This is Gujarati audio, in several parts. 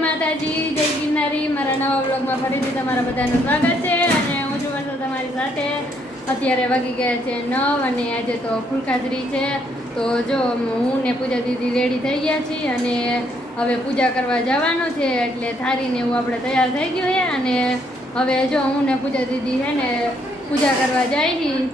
માતાજી, જય ગિરનારી। મારા નવા વ્લોગમાં ફરીથી તમારા બધાનું સ્વાગત છે અને હું છું વર્ષો તમારી સાથે। અત્યારે વાગી ગયા છે 9 અને આજે તો ફૂલકાજરી છે। તો જો હું ને પૂજા દીદી રેડી થઈ ગયા છીએ અને હવે પૂજા કરવા જવાનું છે, એટલે થારીને એવું આપણે તૈયાર થઈ ગયું છે અને હવે જો હું ને પૂજા દીદી છે ને પૂજા કરવા જાય છીએ।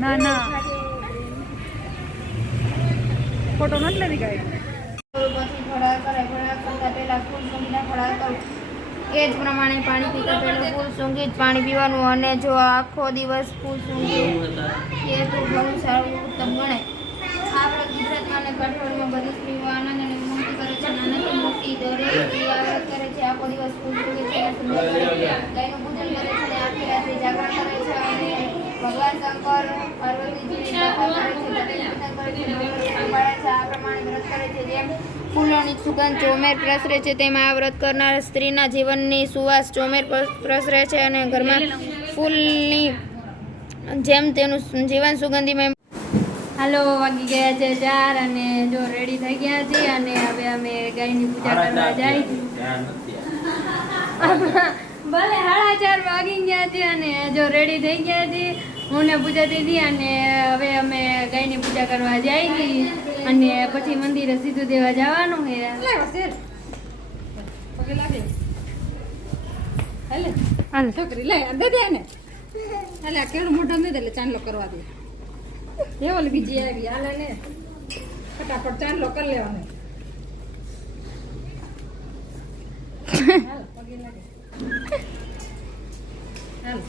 ના ના ફોટો નથી લેતી કાંઈ. પછી ફળાર કરે, ફળાર કરતા પહેલા ફૂલ સૂંઘીને ફળાર કરું. એ જ પ્રમાણે પાણી પીતા પહેલા ફૂલ સૂંઘી જ પાણી પીવાનું. અને જો આખો દિવસ ફૂલ સૂંઘીએ એ તો ઘણું સારું ઉત્તમ ગણાય. આ વ્રત ગુજરાતમાં અને કઠોળમાં બધી સ્ત્રીઓ આનંદ અને ઉમંગથી કરે છે. નાનાથી મોટી દરેક સ્ત્રી આ વ્રત કરે છે. આખો દિવસ ફૂલ સૂંઘે છે અને સંધ્યાકાળે ગાયનું પૂજન કરે છે અને આખી રાત્રે જાગરણ કરે છે અને ભગવાન શંકર પાર્વતીજીની પ્રાર્થના કરે છે, બધી પૂજન કરે છે, નવરાત્રિ પાળે છે. આ પ્રમાણે વ્રત કરે છે. જેમ ફૂલોની સુગંધ ચોમેર પ્રસરે છે તેમ આ વ્રત કરનાર સ્ત્રીના જીવનની સુવાસ ચોમેર પ્રસરે છે અને ઘરમાં ફૂલની જેમ તેનું જીવન સુગંધીમય. હાલો, વાગી ગયા છે 4 અને જો રેડી થઈ ગયા છીએ અને હવે અમે ગાયની પૂજા કરવા જાય. ભલે 4:30 વાગી ગયા છે અને જો રેડી થઈ ગયા છીએ. હું ને પૂજા દીધી અને હવે અમે ગાયની પૂજા કરવા જાય છીએ અને પછી મંદિરે સીધું દેવા જવાનું છે. હાલ છોકરી લે દે દે ને. હાલે કેળું મોઢો દે એટલે ચાંદલો કરવા દે. એવો બીજી આવી હાલે ને ફટાફટ ચાંદલો કરી લેવાનો. હાલ પગે લાગે. હાલ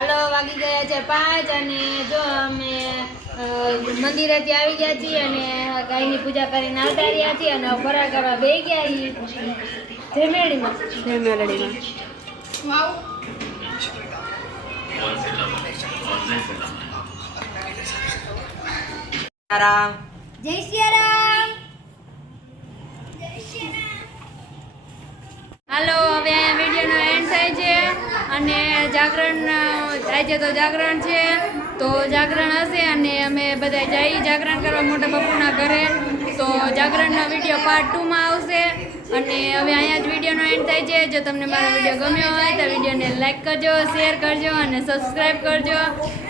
હાલો વાગી ગયા છે 5 અને જો અમે મંદિરેથી આવી ગયા છીએ અને ગાયની પૂજા કરીને આવતા રહ્યા છીએ અને ફરાળ કરવા બે ગયા છીએ જય મેલડીમાં રામ જય સિયારામ. હાલો હવે અહીંયા વિડીયોનો એન્ડ થાય છે અને જાગરણ આજે તો જાગરણ છે તો જાગરણ હશે અને અમે બધા જઈ જાગરણ કરવા મોટા બાપુના ઘરે તો જાગરણનો વિડીયો પાર્ટ 2 માં આવશે અને હવે અહીંયા જ વિડીયોનો એન્ડ થાય છે. જો તમને મારો વિડીયો ગમ્યો હોય તો વિડીયોને લાઈક કરજો, શેર કરજો અને સબસ્ક્રાઈબ કરજો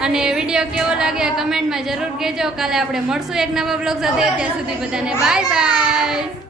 અને વિડીયો કેવો લાગે કમેન્ટમાં જરૂર કહેજો. કાલે આપણે મળશું એક નવા બ્લોગ સાથે. ત્યાં સુધી બધાને બાય બાય.